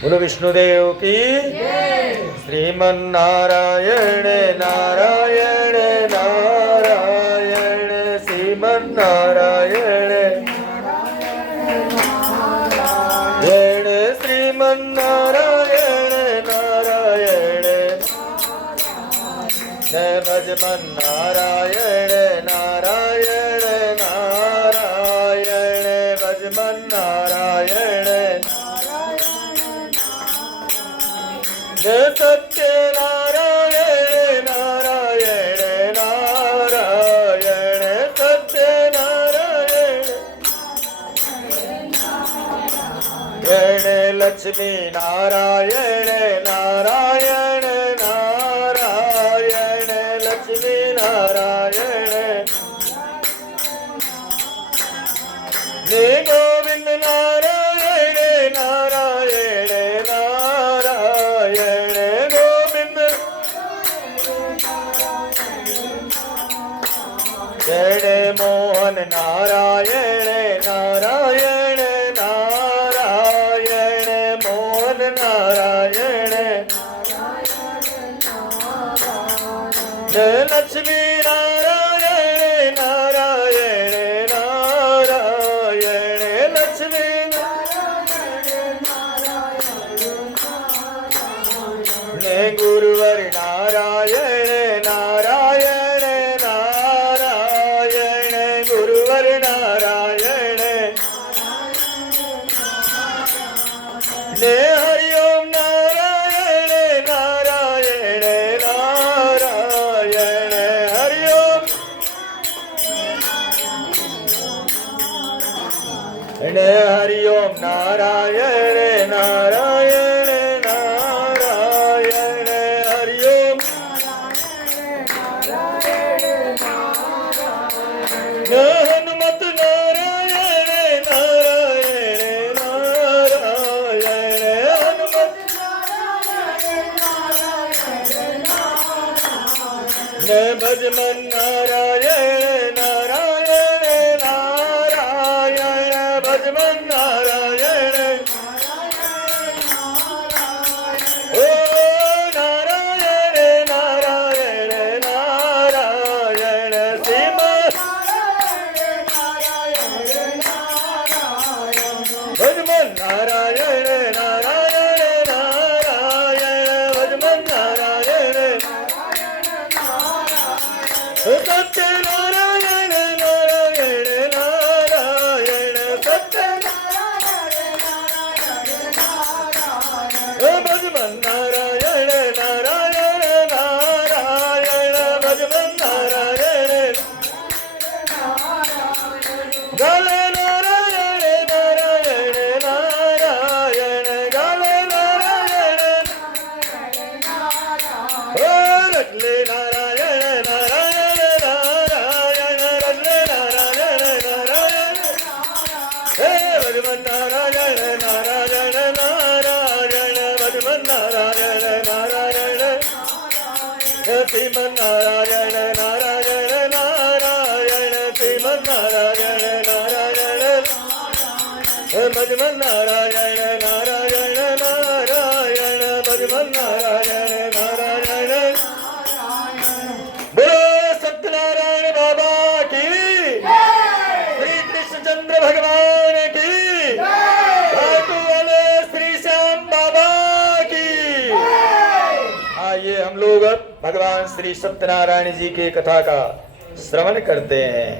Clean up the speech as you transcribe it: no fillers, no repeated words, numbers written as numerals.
बोलो विष्णुदेव की श्रीमन नारायण नारायण नारायण श्रीमन नारायण नारायण श्रीमन नारायण नारायण भजमन नारायण नारायण नारायण भजमन नारायण सत्य नारायण नारायण नारायण सत्य नारायण गण लक्ष्मी नारायण नारायण नारायण लक्ष्मी नारायण ने गोविंद नारायण नारायण नारायण गोविंद जय मोहन नारायण नारायण नारायण मोहन नारायण जय लक्ष्मी नारायण नारायण नारायण लक्ष्मी ने गुरुवर नारायण नारायण नारायण गुरुवर नारायण ने हरिओम नारायण नारायण नारायण हरिओम ने हरिओम नारायण नारायण नारायण हरिओम हनुमत नारायण नारायण नारायण हनुमत भजमन नारायण नारायण नारायण भजमन नारायण ओ नारायण नारायण नारायण श्रीमन भजमन नारायण नारायण नारायण भजमन नारायण सत्य नारायण नारायण नारायण सत्य भजमन नारायण नारायण नारायण भजमन नारायण गाले नारायण नारायण नारायण गाले नारायण रटले नारायण नारायण नारायण रटले नारायण नारायण हे भगवान नारायण नारायण नारायण भगवान नारायण नारायण श्रीमन नारायण नारायण नारायण श्रीमन नारायण नारायण भगवान नारायण नारायण नारायण भगवान नारायण नारायण बोलो सत्यनारायण बाबा की श्री कृष्णचंद्र भगवान की खाटू वाले श्री श्याम बाबा की। आइए हम लोग भगवान श्री सत्यनारायण जी की कथा का श्रवण करते हैं।